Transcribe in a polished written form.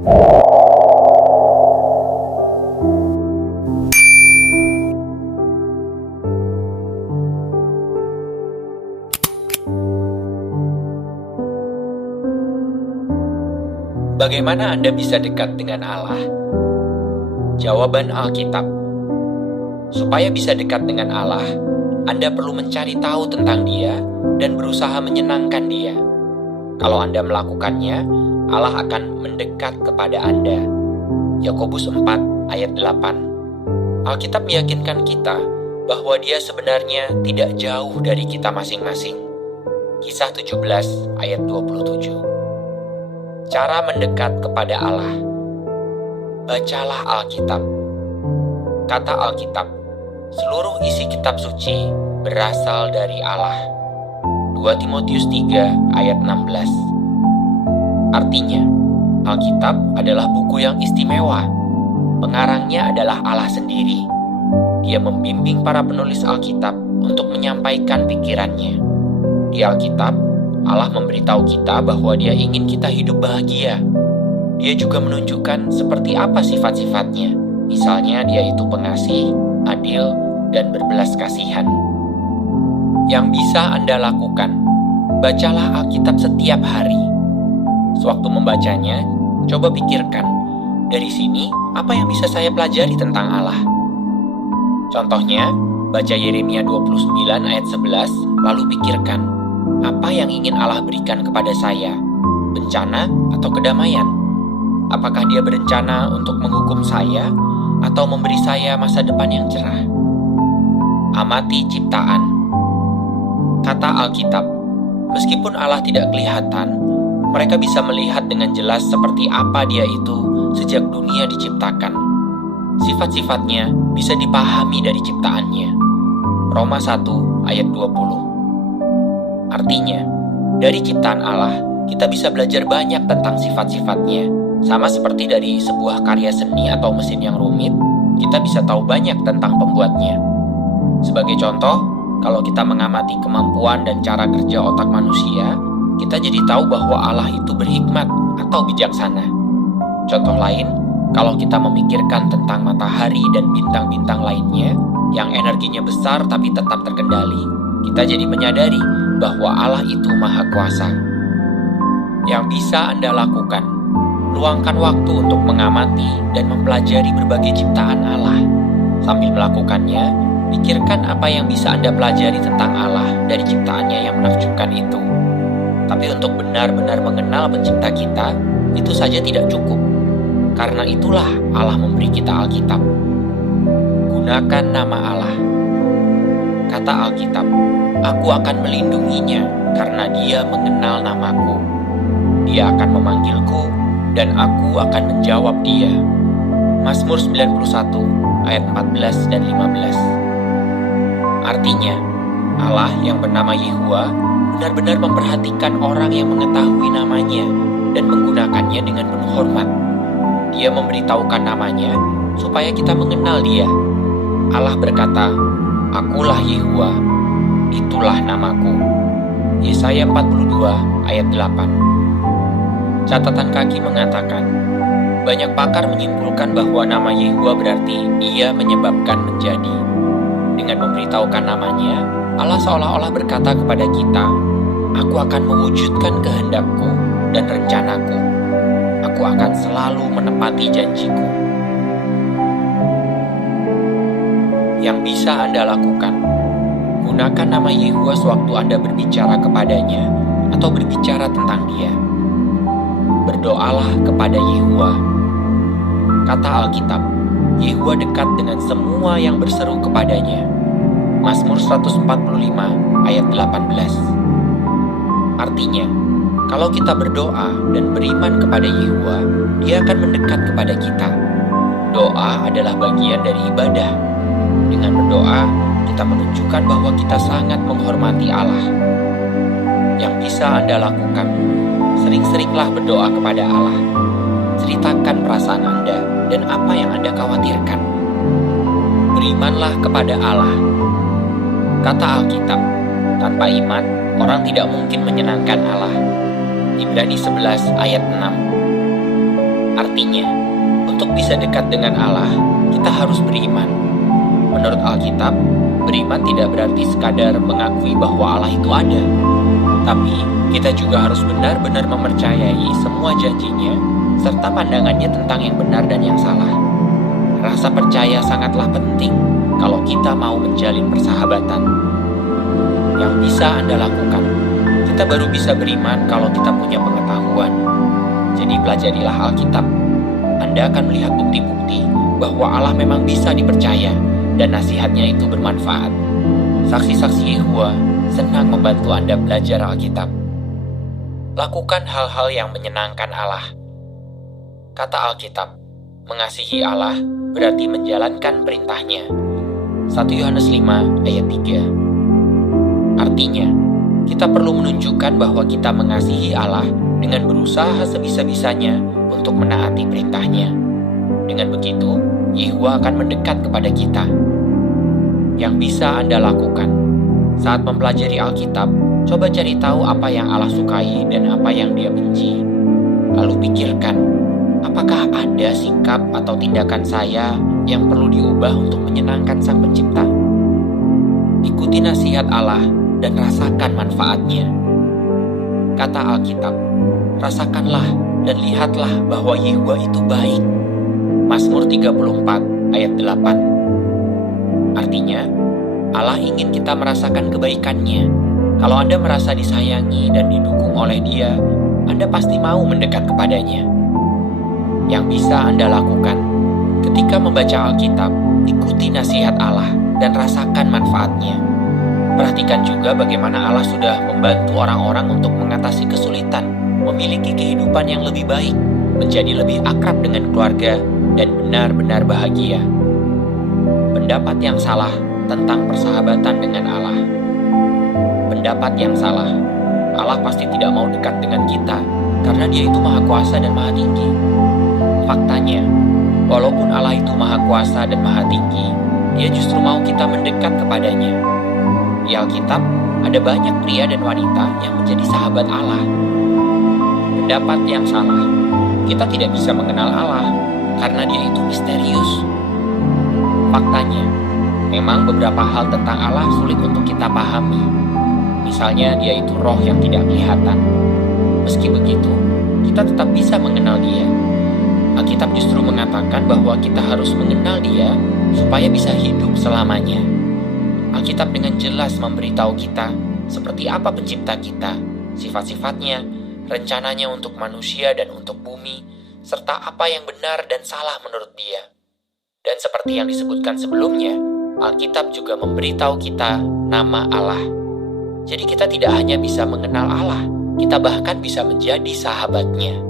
Bagaimana Anda bisa dekat dengan Allah? Jawaban Alkitab. Supaya bisa dekat dengan Allah, Anda perlu mencari tahu tentang Dia dan berusaha menyenangkan Dia. Kalau Anda melakukannya, Allah akan mendekat kepada Anda. Yakobus 4 ayat 8. Alkitab meyakinkan kita bahwa Dia sebenarnya tidak jauh dari kita masing-masing. Kisah 17 ayat 27. Cara mendekat kepada Allah. Bacalah Alkitab. Kata Alkitab, seluruh isi kitab suci berasal dari Allah. 2 Timotius 3 ayat 16. Artinya, Alkitab adalah buku yang istimewa. Pengarangnya adalah Allah sendiri. Dia membimbing para penulis Alkitab untuk menyampaikan pikirannya. Di Alkitab, Allah memberitahu kita bahwa Dia ingin kita hidup bahagia. Dia juga menunjukkan seperti apa sifat-sifatnya. Misalnya Dia itu pengasih, adil, dan berbelas kasihan. Yang bisa Anda lakukan, bacalah Alkitab setiap hari. Sewaktu membacanya, coba pikirkan, dari sini apa yang bisa saya pelajari tentang Allah? Contohnya, baca Yeremia 29 ayat 11, lalu pikirkan, apa yang ingin Allah berikan kepada saya? Bencana atau kedamaian? Apakah Dia berencana untuk menghukum saya atau memberi saya masa depan yang cerah? Amati ciptaan. Kata Alkitab, meskipun Allah tidak kelihatan, mereka bisa melihat dengan jelas seperti apa Dia itu sejak dunia diciptakan. Sifat-sifatnya bisa dipahami dari ciptaannya. Roma 1 ayat 20. Artinya, dari ciptaan Allah, kita bisa belajar banyak tentang sifat-sifatnya. Sama seperti dari sebuah karya seni atau mesin yang rumit, kita bisa tahu banyak tentang pembuatnya. Sebagai contoh, kalau kita mengamati kemampuan dan cara kerja otak manusia, kita jadi tahu bahwa Allah itu berhikmat atau bijaksana. Contoh lain, kalau kita memikirkan tentang matahari dan bintang-bintang lainnya, yang energinya besar tapi tetap terkendali, kita jadi menyadari bahwa Allah itu Maha Kuasa. Yang bisa Anda lakukan, luangkan waktu untuk mengamati dan mempelajari berbagai ciptaan Allah. Sambil melakukannya, pikirkan apa yang bisa Anda pelajari tentang Allah dari ciptaannya yang menakjubkan itu. Tapi untuk benar-benar mengenal pencipta kita, itu saja tidak cukup. Karena itulah Allah memberi kita Alkitab. Gunakan nama Allah. Kata Alkitab, aku akan melindunginya karena dia mengenal namaku. Dia akan memanggilku dan aku akan menjawab dia. Mazmur 91 ayat 14 dan 15. Artinya, Allah yang bernama Yehuwa benar-benar memperhatikan orang yang mengetahui namanya dan menggunakannya dengan penuh hormat. Dia memberitahukan namanya supaya kita mengenal Dia. Allah berkata, akulah Yehuwa, itulah namaku. Yesaya 42 ayat 8. Catatan kaki mengatakan, banyak pakar menyimpulkan bahwa nama Yehuwa berarti Ia menyebabkan menjadi. Dengan memberitahukan namanya, Allah seolah-olah berkata kepada kita, aku akan mewujudkan kehendakku dan rencanaku. Aku akan selalu menepati janjiku. Yang bisa Anda lakukan, gunakan nama Yehuwa sewaktu Anda berbicara kepadanya atau berbicara tentang Dia. Berdoalah kepada Yehuwa. Kata Alkitab, Yehuwa dekat dengan semua yang berseru kepadanya. Mazmur 145 ayat 18. Artinya, kalau kita berdoa dan beriman kepada Yehuwa, Dia akan mendekat kepada kita. Doa adalah bagian dari ibadah. Dengan berdoa, kita menunjukkan bahwa kita sangat menghormati Allah. Yang bisa Anda lakukan, sering-seringlah berdoa kepada Allah. Ceritakan perasaan Anda dan apa yang Anda khawatirkan. Berimanlah kepada Allah. Kata Alkitab, tanpa iman, orang tidak mungkin menyenangkan Allah. Ibrani 11 ayat 6. Artinya, untuk bisa dekat dengan Allah, kita harus beriman. Menurut Alkitab, beriman tidak berarti sekadar mengakui bahwa Allah itu ada. Tapi, kita juga harus benar-benar mempercayai semua janjinya, serta pandangannya tentang yang benar dan yang salah. Rasa percaya sangatlah penting kalau kita mau menjalin persahabatan. Yang bisa Anda lakukan, kita baru bisa beriman kalau kita punya pengetahuan. Jadi pelajarilah Alkitab. Anda akan melihat bukti-bukti bahwa Allah memang bisa dipercaya dan nasihatnya itu bermanfaat. Saksi-saksi Yehova senang membantu Anda belajar Alkitab. Lakukan hal-hal yang menyenangkan Allah. Kata Alkitab, mengasihi Allah berarti menjalankan perintahnya. 1 Yohanes 5 ayat 3. Artinya, kita perlu menunjukkan bahwa kita mengasihi Allah dengan berusaha sebisa-bisanya untuk menaati perintahnya. Dengan begitu, Yehova akan mendekat kepada kita. Yang bisa Anda lakukan saat mempelajari Alkitab, coba cari tahu apa yang Allah sukai dan apa yang Dia benci. Lalu pikirkan, apakah ada sikap atau tindakan saya yang perlu diubah untuk menyenangkan Sang Pencipta? Ikuti nasihat Allah dan rasakan manfaatnya. Kata Alkitab, rasakanlah dan lihatlah bahwa Yehova itu baik. Mazmur 34 ayat 8. Artinya, Allah ingin kita merasakan kebaikannya. Kalau Anda merasa disayangi dan didukung oleh Dia, Anda pasti mau mendekat kepadanya. Yang bisa Anda lakukan, ketika membaca Alkitab, ikuti nasihat Allah dan rasakan manfaatnya. Perhatikan juga bagaimana Allah sudah membantu orang-orang untuk mengatasi kesulitan, memiliki kehidupan yang lebih baik, menjadi lebih akrab dengan keluarga, dan benar-benar bahagia. Pendapat yang salah tentang persahabatan dengan Allah. Pendapat yang salah, Allah pasti tidak mau dekat dengan kita, karena Dia itu Maha Kuasa dan Maha Tinggi. Faktanya, walaupun Allah itu Maha Kuasa dan Maha Tinggi, Dia justru mau kita mendekat kepadanya. Di Alkitab, ada banyak pria dan wanita yang menjadi sahabat Allah. Pendapat yang salah, kita tidak bisa mengenal Allah karena Dia itu misterius. Faktanya, memang beberapa hal tentang Allah sulit untuk kita pahami. Misalnya Dia itu roh yang tidak kelihatan. Meski begitu, kita tetap bisa mengenal Dia. Alkitab justru mengatakan bahwa kita harus mengenal Dia supaya bisa hidup selamanya. Alkitab dengan jelas memberitahu kita seperti apa pencipta kita, sifat-sifatnya, rencananya untuk manusia dan untuk bumi, serta apa yang benar dan salah menurut Dia. Dan seperti yang disebutkan sebelumnya, Alkitab juga memberitahu kita nama Allah. Jadi kita tidak hanya bisa mengenal Allah, kita bahkan bisa menjadi sahabatnya.